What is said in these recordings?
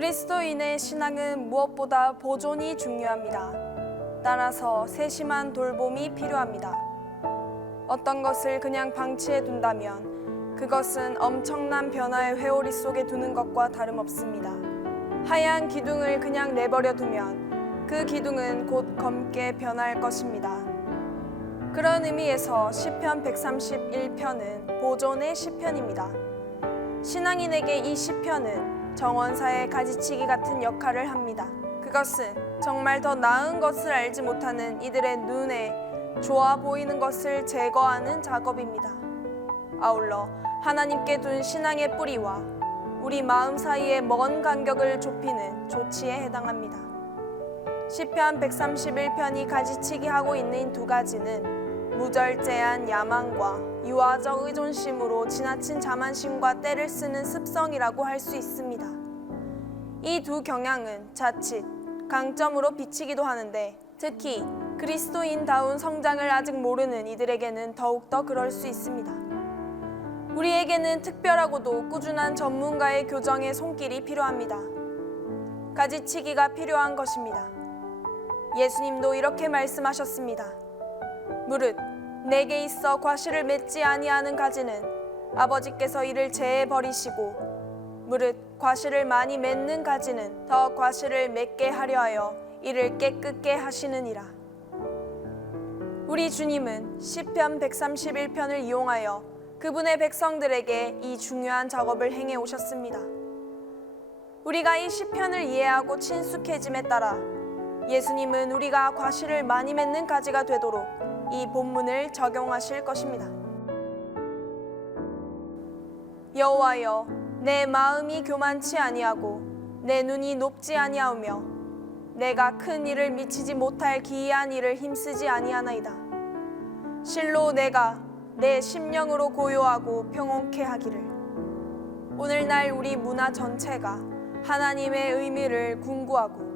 그리스도인의 신앙은 무엇보다 보존이 중요합니다. 따라서 세심한 돌봄이 필요합니다. 어떤 것을 그냥 방치해 둔다면 그것은 엄청난 변화의 회오리 속에 두는 것과 다름없습니다. 하얀 기둥을 그냥 내버려 두면 그 기둥은 곧 검게 변할 것입니다. 그런 의미에서 시편 131편은 보존의 시편입니다. 신앙인에게 이 시편은 정원사의 가지치기 같은 역할을 합니다. 그것은 정말 더 나은 것을 알지 못하는 이들의 눈에 좋아 보이는 것을 제거하는 작업입니다. 아울러 하나님께 둔 신앙의 뿌리와 우리 마음 사이의 먼 간격을 좁히는 조치에 해당합니다. 시편 131편이 가지치기 하고 있는 두 가지는 무절제한 야망과 유아적 의존심으로 지나친 자만심과 때를 쓰는 습성이라고 할 수 있습니다. 이 두 경향은 자칫 강점으로 비치기도 하는데 특히 그리스도인다운 성장을 아직 모르는 이들에게는 더욱더 그럴 수 있습니다. 우리에게는 특별하고도 꾸준한 전문가의 교정의 손길이 필요합니다. 가지치기가 필요한 것입니다. 예수님도 이렇게 말씀하셨습니다. 무릇 내게 있어 과실을 맺지 아니하는 가지는 아버지께서 이를 제해 버리시고 무릇 과실을 많이 맺는 가지는 더 과실을 맺게 하려 하여 이를 깨끗게 하시느니라. 우리 주님은 시편 131편을 이용하여 그분의 백성들에게 이 중요한 작업을 행해 오셨습니다. 우리가 이 시편을 이해하고 친숙해짐에 따라 예수님은 우리가 과실을 많이 맺는 가지가 되도록 이 본문을 적용하실 것입니다. 여호와여, 내 마음이 교만치 아니하고 내 눈이 높지 아니하오며 내가 큰 일을 미치지 못할 기이한 일을 힘쓰지 아니하나이다. 실로 내가 내 심령으로 고요하고 평온케 하기를. 오늘날 우리 문화 전체가 하나님의 의미를 궁구하고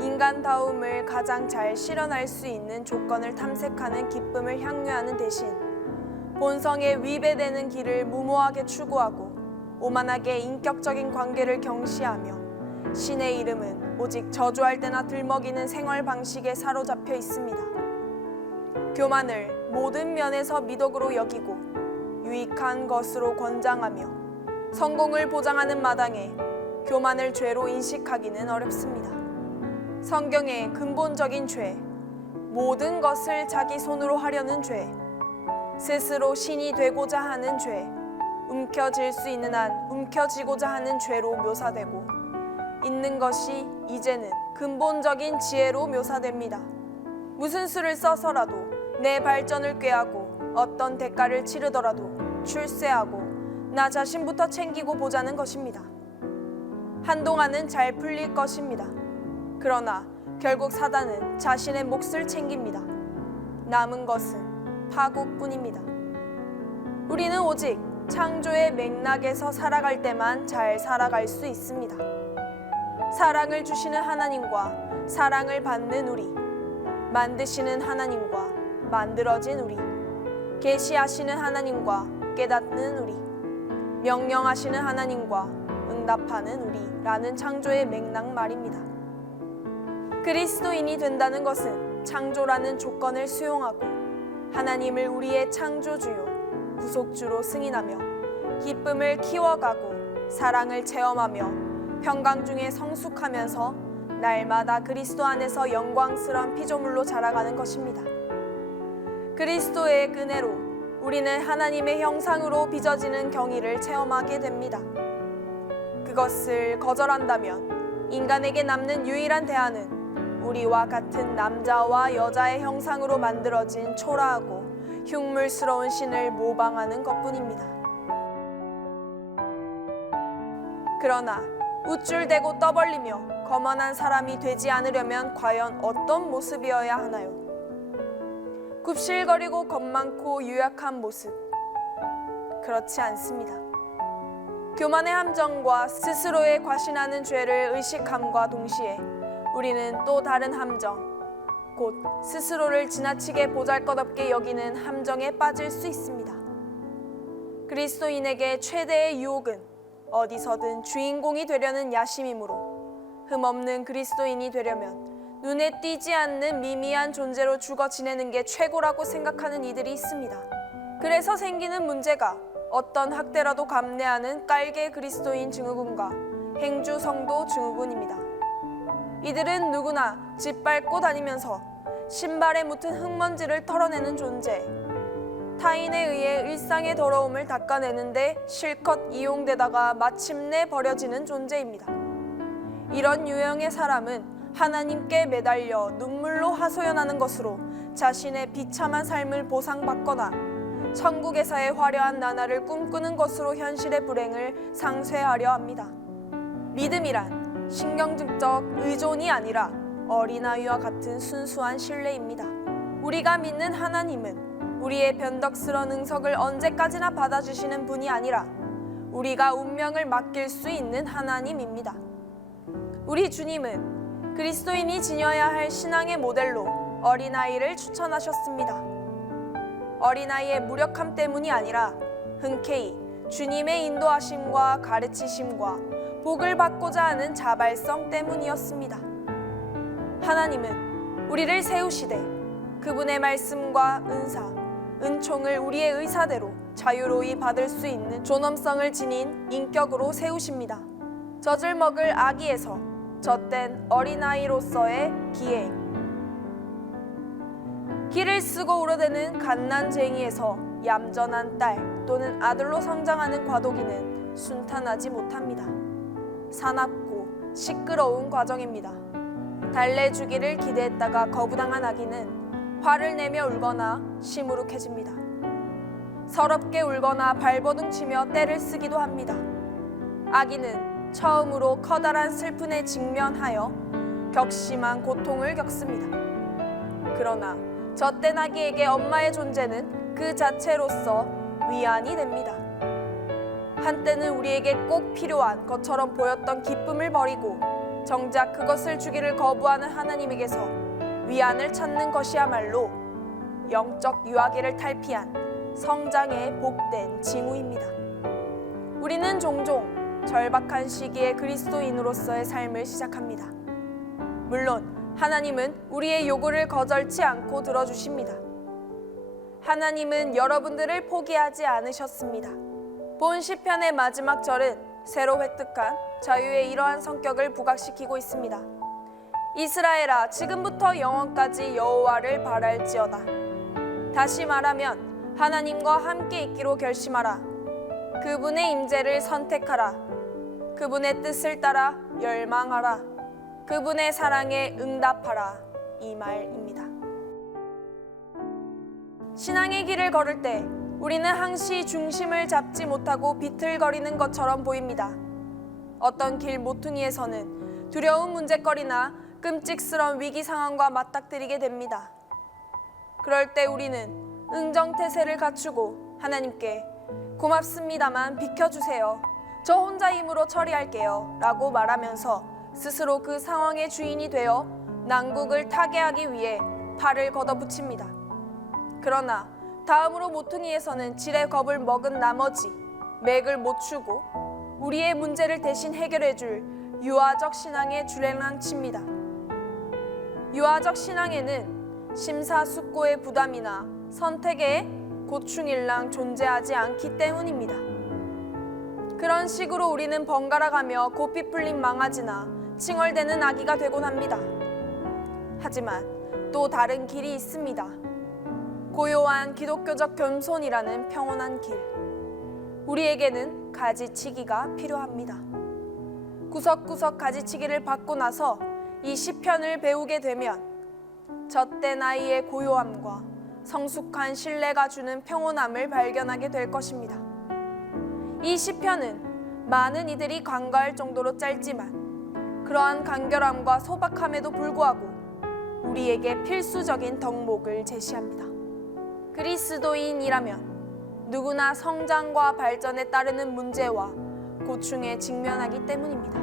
인간다움을 가장 잘 실현할 수 있는 조건을 탐색하는 기쁨을 향유하는 대신 본성에 위배되는 길을 무모하게 추구하고 오만하게 인격적인 관계를 경시하며 신의 이름은 오직 저주할 때나 들먹이는 생활 방식에 사로잡혀 있습니다. 교만을 모든 면에서 미덕으로 여기고 유익한 것으로 권장하며 성공을 보장하는 마당에 교만을 죄로 인식하기는 어렵습니다. 성경의 근본적인 죄, 모든 것을 자기 손으로 하려는 죄, 스스로 신이 되고자 하는 죄, 움켜질 수 있는 한 움켜쥐고자 하는 죄로 묘사되고 있는 것이 이제는 근본적인 지혜로 묘사됩니다. 무슨 수를 써서라도 내 발전을 꾀하고 어떤 대가를 치르더라도 출세하고 나 자신부터 챙기고 보자는 것입니다. 한동안은 잘 풀릴 것입니다. 그러나 결국 사단은 자신의 몫을 챙깁니다. 남은 것은 파국뿐입니다. 우리는 오직 창조의 맥락에서 살아갈 때만 잘 살아갈 수 있습니다. 사랑을 주시는 하나님과 사랑을 받는 우리, 만드시는 하나님과 만들어진 우리, 계시하시는 하나님과 깨닫는 우리, 명령하시는 하나님과 응답하는 우리라는 창조의 맥락 말입니다. 그리스도인이 된다는 것은 창조라는 조건을 수용하고 하나님을 우리의 창조주요, 구속주로 승인하며 기쁨을 키워가고 사랑을 체험하며 평강 중에 성숙하면서 날마다 그리스도 안에서 영광스러운 피조물로 자라가는 것입니다. 그리스도의 은혜로 우리는 하나님의 형상으로 빚어지는 경의를 체험하게 됩니다. 그것을 거절한다면 인간에게 남는 유일한 대안은 우리와 같은 남자와 여자의 형상으로 만들어진 초라하고 흉물스러운 신을 모방하는 것뿐입니다. 그러나 우쭐대고 떠벌리며 거만한 사람이 되지 않으려면 과연 어떤 모습이어야 하나요? 굽실거리고 겁 많고 유약한 모습. 그렇지 않습니다. 교만의 함정과 스스로에 과신하는 죄를 의식함과 동시에 우리는 또 다른 함정, 곧 스스로를 지나치게 보잘것없게 여기는 함정에 빠질 수 있습니다. 그리스도인에게 최대의 유혹은 어디서든 주인공이 되려는 야심이므로 흠없는 그리스도인이 되려면 눈에 띄지 않는 미미한 존재로 죽어 지내는 게 최고라고 생각하는 이들이 있습니다. 그래서 생기는 문제가 어떤 학대라도 감내하는 깔개 그리스도인 증후군과 행주 성도 증후군입니다. 이들은 누구나 짓밟고 다니면서 신발에 묻은 흙먼지를 털어내는 존재, 타인에 의해 일상의 더러움을 닦아내는데 실컷 이용되다가 마침내 버려지는 존재입니다. 이런 유형의 사람은 하나님께 매달려 눈물로 하소연하는 것으로 자신의 비참한 삶을 보상받거나 천국에서의 화려한 나날을 꿈꾸는 것으로 현실의 불행을 상쇄하려 합니다. 믿음이란 신경증적 의존이 아니라 어린아이와 같은 순수한 신뢰입니다. 우리가 믿는 하나님은 우리의 변덕스러운 응석을 언제까지나 받아주시는 분이 아니라 우리가 운명을 맡길 수 있는 하나님입니다. 우리 주님은 그리스도인이 지녀야 할 신앙의 모델로 어린아이를 추천하셨습니다. 어린아이의 무력함 때문이 아니라 흔쾌히 주님의 인도하심과 가르치심과 복을 받고자 하는 자발성 때문이었습니다. 하나님은 우리를 세우시되 그분의 말씀과 은사, 은총을 우리의 의사대로 자유로이 받을 수 있는 존엄성을 지닌 인격으로 세우십니다. 젖을 먹을 아기에서 젖된 어린아이로서의 기행, 기를 쓰고 울어대는 갓난쟁이에서 얌전한 딸 또는 아들로 성장하는 과도기는 순탄하지 못합니다. 사납고 시끄러운 과정입니다. 달래주기를 기대했다가 거부당한 아기는 화를 내며 울거나 시무룩해집니다. 서럽게 울거나 발버둥치며 떼를 쓰기도 합니다. 아기는 처음으로 커다란 슬픔에 직면하여 격심한 고통을 겪습니다. 그러나 젖된 아기에게 엄마의 존재는 그 자체로서 위안이 됩니다. 한때는 우리에게 꼭 필요한 것처럼 보였던 기쁨을 버리고 정작 그것을 주기를 거부하는 하나님에게서 위안을 찾는 것이야말로 영적 유아기를 탈피한 성장의 복된 징후입니다. 우리는 종종 절박한 시기에 그리스도인으로서의 삶을 시작합니다. 물론 하나님은 우리의 요구를 거절치 않고 들어주십니다. 하나님은 여러분들을 포기하지 않으셨습니다. 본 시편의 마지막 절은 새로 획득한 자유의 이러한 성격을 부각시키고 있습니다. 이스라엘아, 지금부터 영원까지 여호와를 바랄지어다. 다시 말하면 하나님과 함께 있기로 결심하라. 그분의 임재를 선택하라. 그분의 뜻을 따라 열망하라. 그분의 사랑에 응답하라. 이 말입니다. 신앙의 길을 걸을 때 우리는 항시 중심을 잡지 못하고 비틀거리는 것처럼 보입니다. 어떤 길 모퉁이에서는 두려운 문제거리나 끔찍스러운 위기 상황과 맞닥뜨리게 됩니다. 그럴 때 우리는 응정태세를 갖추고 하나님께 고맙습니다만 비켜주세요. 저 혼자 힘으로 처리할게요. 라고 말하면서 스스로 그 상황의 주인이 되어 난국을 타개하기 위해 팔을 걷어붙입니다. 그러나 다음으로 모퉁이에서는 지레 겁을 먹은 나머지 맥을 못 추고 우리의 문제를 대신 해결해줄 유아적 신앙에 줄행랑칩니다. 유아적 신앙에는 심사숙고의 부담이나 선택의 고충일랑 존재하지 않기 때문입니다. 그런 식으로 우리는 번갈아가며 고삐 풀린 망아지나 칭얼대는 아기가 되곤 합니다. 하지만 또 다른 길이 있습니다. 고요한 기독교적 겸손이라는 평온한 길. 우리에게는 가지치기가 필요합니다. 구석구석 가지치기를 받고 나서 이 시편을 배우게 되면 젖된 아이의 고요함과 성숙한 신뢰가 주는 평온함을 발견하게 될 것입니다. 이 시편은 많은 이들이 간과할 정도로 짧지만 그러한 간결함과 소박함에도 불구하고 우리에게 필수적인 덕목을 제시합니다. 그리스도인이라면 누구나 성장과 발전에 따르는 문제와 고충에 직면하기 때문입니다.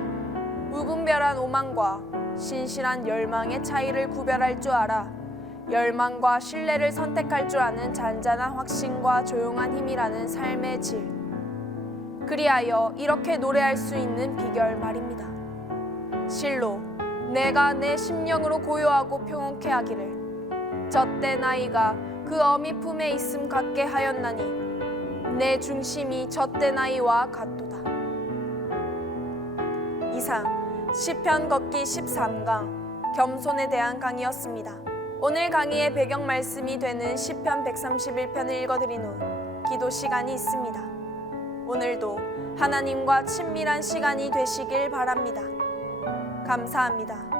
무분별한 오만과 신실한 열망의 차이를 구별할 줄 알아 열망과 신뢰를 선택할 줄 아는 잔잔한 확신과 조용한 힘이라는 삶의 질. 그리하여 이렇게 노래할 수 있는 비결 말입니다. 실로 내가 내 심령으로 고요하고 평온케 하기를 젖대 나이가 그 어미 품에 있음 같게 하였나니 내 중심이 젖대 나이와 같도다. 이상 시편 걷기 13강 겸손에 대한 강의였습니다. 오늘 강의의 배경 말씀이 되는 시편 131편을 읽어드린 후 기도 시간이 있습니다. 오늘도 하나님과 친밀한 시간이 되시길 바랍니다. 감사합니다.